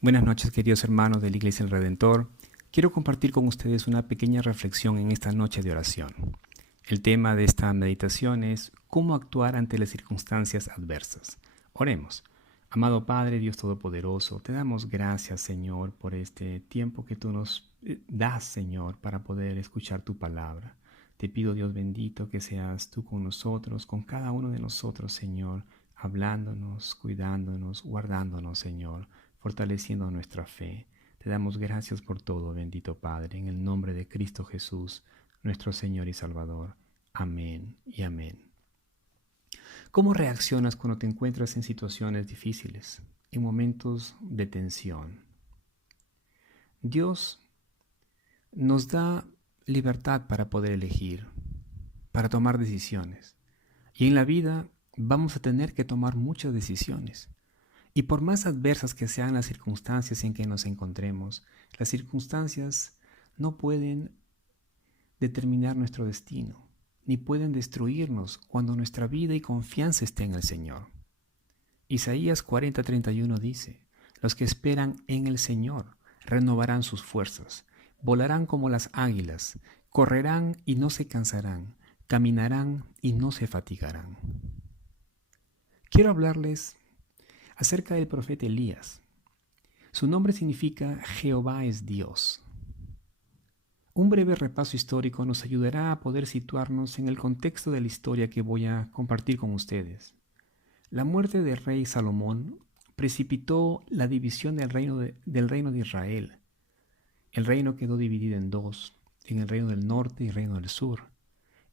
Buenas noches, queridos hermanos de la Iglesia del Redentor. Quiero compartir con ustedes una pequeña reflexión en esta noche de oración. El tema de esta meditación es cómo actuar ante las circunstancias adversas. Oremos. Amado Padre, Dios Todopoderoso, te damos gracias, Señor, por este tiempo que tú nos das, Señor, para poder escuchar tu palabra. Te pido, Dios bendito, que seas tú con nosotros, con cada uno de nosotros, Señor, hablándonos, cuidándonos, guardándonos, Señor, fortaleciendo nuestra fe. Te damos gracias por todo, bendito Padre, en el nombre de Cristo Jesús, nuestro Señor y Salvador. Amén y amén. ¿Cómo reaccionas cuando te encuentras en situaciones difíciles, en momentos de tensión? Dios nos da libertad para poder elegir, para tomar decisiones. Y en la vida vamos a tener que tomar muchas decisiones. Y por más adversas que sean las circunstancias en que nos encontremos, las circunstancias no pueden determinar nuestro destino, ni pueden destruirnos cuando nuestra vida y confianza esté en el Señor. Isaías 40:31 dice: Los que esperan en el Señor renovarán sus fuerzas, volarán como las águilas, correrán y no se cansarán, caminarán y no se fatigarán. Quiero hablarles acerca del profeta Elías. Su nombre significa Jehová es Dios. Un breve repaso histórico nos ayudará a poder situarnos en el contexto de la historia que voy a compartir con ustedes. La muerte del rey Salomón precipitó la división del reino de Israel. El reino quedó dividido en dos, en el reino del norte y el reino del sur.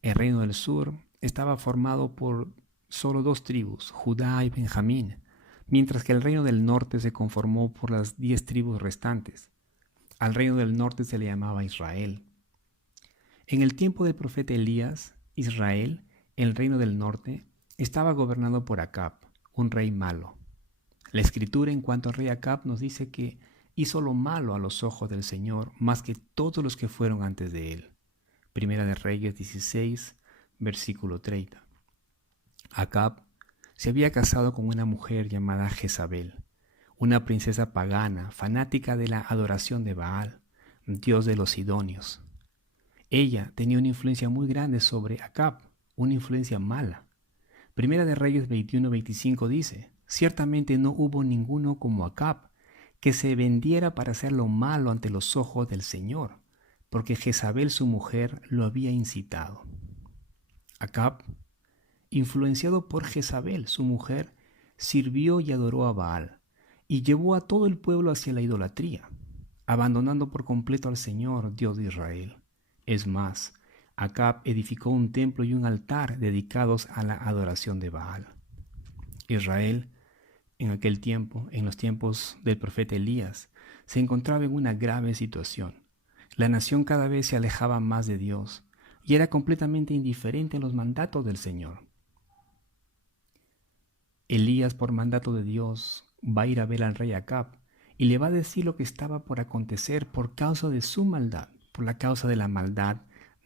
El reino del sur estaba formado por solo dos tribus, Judá y Benjamín, mientras que el reino del norte se conformó por las 10 tribus restantes. Al reino del norte se le llamaba Israel. En el tiempo del profeta Elías, Israel, el reino del norte, estaba gobernado por Acab, un rey malo. La escritura en cuanto al rey Acab nos dice que hizo lo malo a los ojos del Señor más que todos los que fueron antes de él. Primera de Reyes 16, versículo 30. Acab se había casado con una mujer llamada Jezabel, una princesa pagana, fanática de la adoración de Baal, dios de los sidonios. Ella tenía una influencia muy grande sobre Acab, una influencia mala. Primera de Reyes 21:25 dice: Ciertamente no hubo ninguno como Acab, que se vendiera para hacer lo malo ante los ojos del Señor, porque Jezabel su mujer lo había incitado. Acab, influenciado por Jezabel su mujer, sirvió y adoró a Baal, y llevó a todo el pueblo hacia la idolatría, abandonando por completo al Señor, Dios de Israel. Es más, Acab edificó un templo y un altar dedicados a la adoración de Baal. Israel, en aquel tiempo, en los tiempos del profeta Elías, se encontraba en una grave situación. La nación cada vez se alejaba más de Dios y era completamente indiferente a los mandatos del Señor. Elías, por mandato de Dios, va a ir a ver al rey Acab y le va a decir lo que estaba por acontecer por causa de su maldad, por la causa de la maldad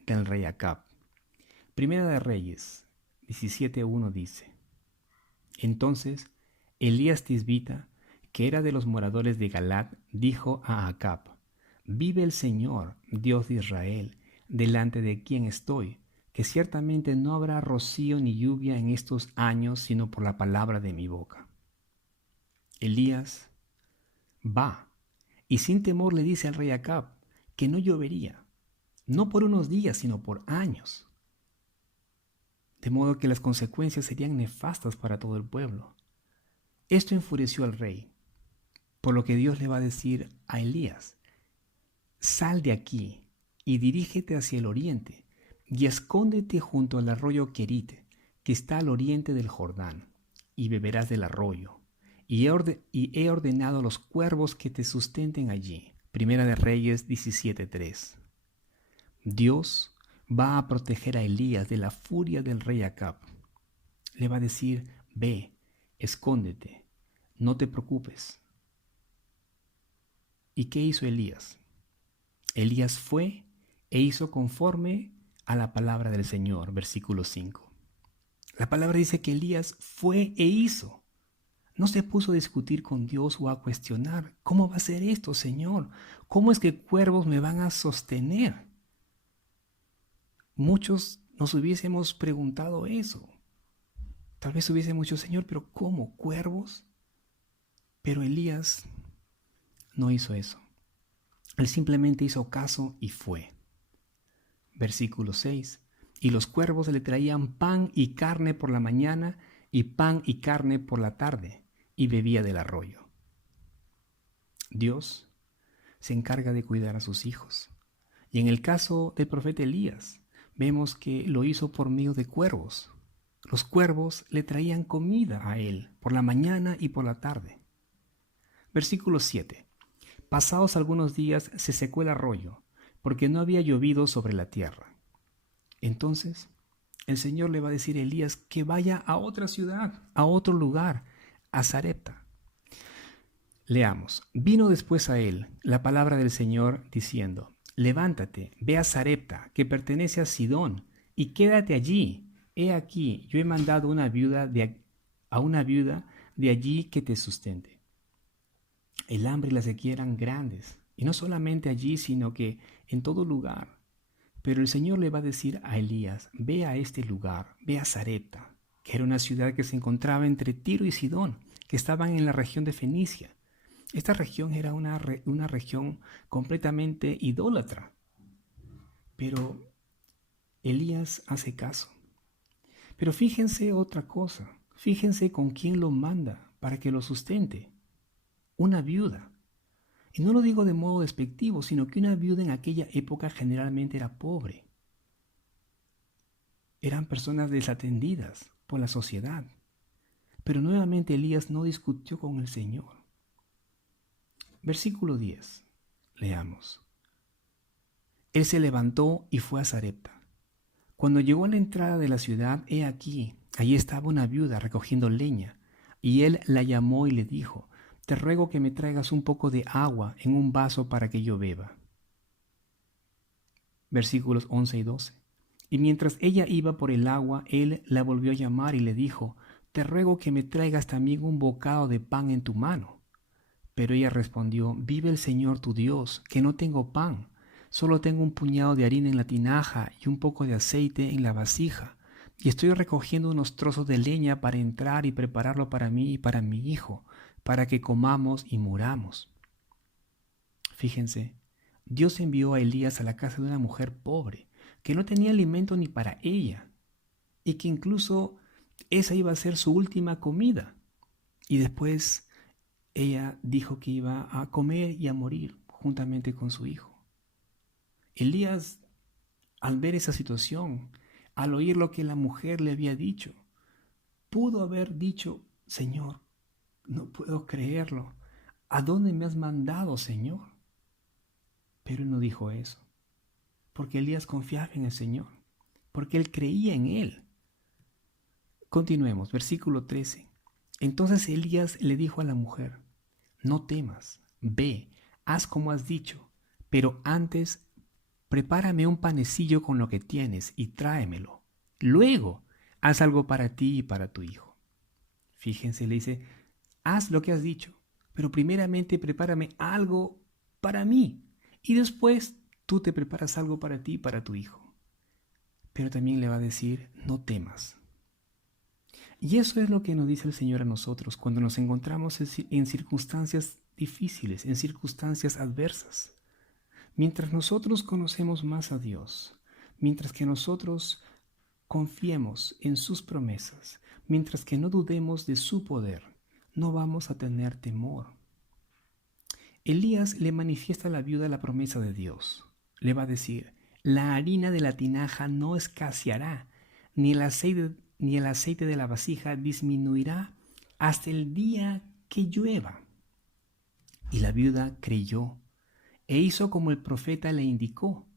del rey Acab. Primera de Reyes 17:1 dice: Entonces Elías Tisbita, que era de los moradores de Galat, dijo a Acab: Vive el Señor, Dios de Israel, delante de quien estoy, que ciertamente no habrá rocío ni lluvia en estos años, sino por la palabra de mi boca. Elías va y sin temor le dice al rey Acab que no llovería, no por unos días, sino por años. De modo que las consecuencias serían nefastas para todo el pueblo. Esto enfureció al rey, por lo que Dios le va a decir a Elías: Sal de aquí y dirígete hacia el oriente, y escóndete junto al arroyo Querite, que está al oriente del Jordán, y beberás del arroyo. Y he ordenado a los cuervos que te sustenten allí. Primera de Reyes 17:3. Dios va a proteger a Elías de la furia del rey Acab. Le va a decir: ve, escóndete, no te preocupes. ¿Y qué hizo Elías? Elías fue e hizo conforme a la palabra del Señor, versículo 5. La palabra dice que Elías fue e hizo. No se puso a discutir con Dios o a cuestionar, ¿cómo va a ser esto, Señor? ¿Cómo es que cuervos me van a sostener? Muchos nos hubiésemos preguntado eso. Tal vez hubiésemos dicho, Señor, pero ¿cómo? ¿Cuervos? Pero Elías no hizo eso. Él simplemente hizo caso y fue. Versículo 6. Y los cuervos le traían pan y carne por la mañana y pan y carne por la tarde, y bebía del arroyo. Dios se encarga de cuidar a sus hijos. Y en el caso del profeta Elías, vemos que lo hizo por medio de cuervos. Los cuervos le traían comida a él por la mañana y por la tarde. Versículo 7. Pasados algunos días se secó el arroyo, porque no había llovido sobre la tierra. Entonces el Señor le va a decir a Elías que vaya a otra ciudad, a otro lugar, a Sarepta. Leamos. Vino después a él la palabra del Señor diciendo, levántate, ve a Sarepta, que pertenece a Sidón, y quédate allí. He aquí, yo he mandado a una viuda de allí que te sustente. El hambre y la sequía eran grandes, y no solamente allí, sino que en todo lugar. Pero el Señor le va a decir a Elías, ve a este lugar, ve a Sarepta, que era una ciudad que se encontraba entre Tiro y Sidón, que estaban en la región de Fenicia. Esta región era una región completamente idólatra. Pero Elías hace caso. Pero fíjense otra cosa, fíjense con quién lo manda para que lo sustente. Una viuda. Y no lo digo de modo despectivo, sino que una viuda en aquella época generalmente era pobre. Eran personas desatendidas por la sociedad. Pero nuevamente Elías no discutió con el Señor. Versículo 10. Leamos. Él se levantó y fue a Sarepta. Cuando llegó a la entrada de la ciudad, he aquí, allí estaba una viuda recogiendo leña, y él la llamó y le dijo, te ruego que me traigas un poco de agua en un vaso para que yo beba. Versículos 11 y 12. Y mientras ella iba por el agua, él la volvió a llamar y le dijo, te ruego que me traigas también un bocado de pan en tu mano. Pero ella respondió, vive el Señor tu Dios, que no tengo pan, solo tengo un puñado de harina en la tinaja y un poco de aceite en la vasija, y estoy recogiendo unos trozos de leña para entrar y prepararlo para mí y para mi hijo, para que comamos y muramos. Fíjense, Dios envió a Elías a la casa de una mujer pobre, que no tenía alimento ni para ella, y que incluso esa iba a ser su última comida. Y después ella dijo que iba a comer y a morir juntamente con su hijo. Elías, al ver esa situación, al oír lo que la mujer le había dicho, pudo haber dicho, Señor, no puedo creerlo. ¿A dónde me has mandado, Señor? Pero él no dijo eso, porque Elías confiaba en el Señor, porque él creía en él. Continuemos, versículo 13. Entonces Elías le dijo a la mujer, no temas, ve, haz como has dicho, pero antes prepárame un panecillo con lo que tienes y tráemelo. Luego, haz algo para ti y para tu hijo. Fíjense, le dice, haz lo que has dicho, pero primeramente prepárame algo para mí y después tú te preparas algo para ti y para tu hijo. Pero también le va a decir, no temas. Y eso es lo que nos dice el Señor a nosotros cuando nos encontramos en circunstancias difíciles, en circunstancias adversas. Mientras nosotros conocemos más a Dios, mientras que nosotros confiemos en sus promesas, mientras que no dudemos de su poder, no vamos a tener temor. Elías le manifiesta a la viuda la promesa de Dios. Le va a decir, la harina de la tinaja no escaseará, ni el aceite de la vasija disminuirá hasta el día que llueva. Y la viuda creyó e hizo como el profeta le indicó,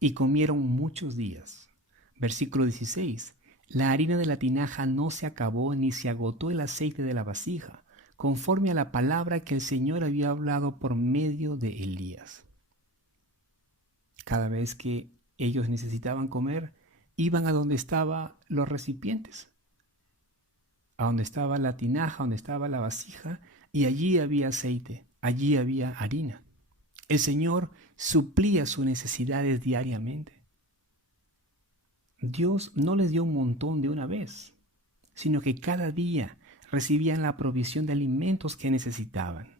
y comieron muchos días. Versículo 16. La harina de la tinaja no se acabó ni se agotó el aceite de la vasija, conforme a la palabra que el Señor había hablado por medio de Elías. Cada vez que ellos necesitaban comer, iban a donde estaban los recipientes. a donde estaba la tinaja, donde estaba la vasija, y allí había aceite, allí había harina. El Señor suplía sus necesidades diariamente. Dios no les dio un montón de una vez, sino que cada día recibían la provisión de alimentos que necesitaban.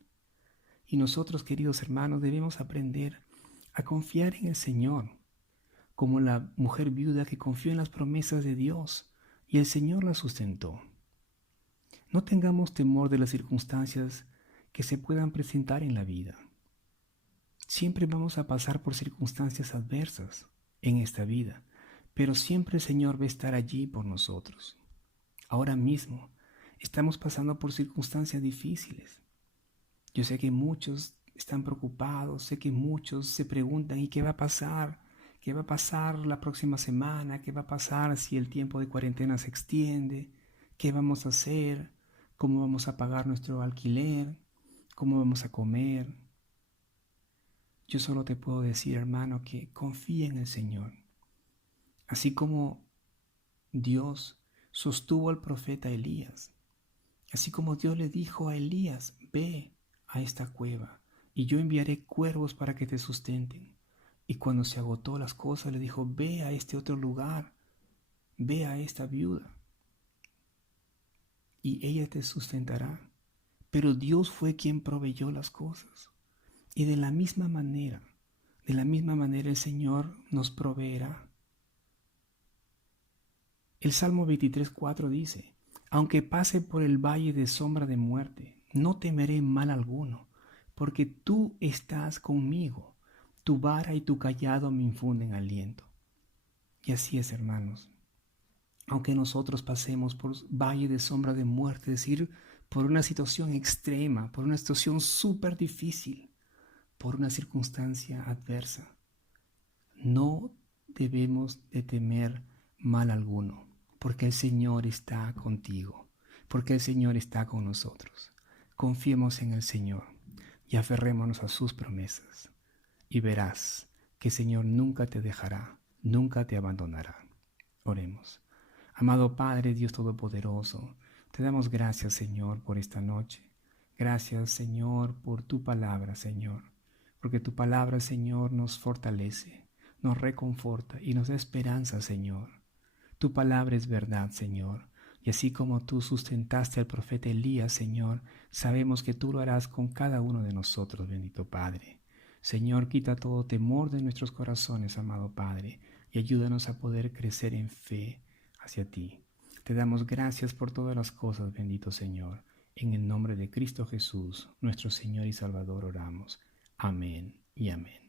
Y nosotros, queridos hermanos, debemos aprender a confiar en el Señor, como la mujer viuda que confió en las promesas de Dios y el Señor la sustentó. No tengamos temor de las circunstancias que se puedan presentar en la vida. Siempre vamos a pasar por circunstancias adversas en esta vida, pero siempre el Señor va a estar allí por nosotros. Ahora mismo estamos pasando por circunstancias difíciles. Yo sé que muchos están preocupados, sé que muchos se preguntan ¿y qué va a pasar? ¿Qué va a pasar la próxima semana? ¿Qué va a pasar si el tiempo de cuarentena se extiende? ¿Qué vamos a hacer? ¿Cómo vamos a pagar nuestro alquiler? ¿Cómo vamos a comer? Yo solo te puedo decir, hermano, que confía en el Señor. Así como Dios sostuvo al profeta Elías, así como Dios le dijo a Elías, ve a esta cueva y yo enviaré cuervos para que te sustenten. Y cuando se agotó las cosas le dijo, ve a este otro lugar, ve a esta viuda y ella te sustentará. Pero Dios fue quien proveyó las cosas. Y de la misma manera el Señor nos proveerá. El Salmo 23:4 dice, aunque pase por el valle de sombra de muerte, no temeré mal alguno, porque tú estás conmigo, tu vara y tu cayado me infunden aliento. Y así es, hermanos. Aunque nosotros pasemos por valle de sombra de muerte, es decir, por una situación extrema, por una situación súper difícil, por una circunstancia adversa, no debemos de temer mal alguno, porque el Señor está contigo, porque el Señor está con nosotros. Confiemos en el Señor y aferrémonos a sus promesas, y verás que el Señor nunca te dejará, nunca te abandonará. Oremos. Amado Padre, Dios Todopoderoso, te damos gracias, Señor, por esta noche. Gracias, Señor, por tu palabra, Señor, porque tu palabra, Señor, nos fortalece, nos reconforta y nos da esperanza, Señor. Tu palabra es verdad, Señor, y así como tú sustentaste al profeta Elías, Señor, sabemos que tú lo harás con cada uno de nosotros, bendito Padre. Señor, quita todo temor de nuestros corazones, amado Padre, y ayúdanos a poder crecer en fe hacia ti. Te damos gracias por todas las cosas, bendito Señor. En el nombre de Cristo Jesús, nuestro Señor y Salvador, oramos. Amén y amén.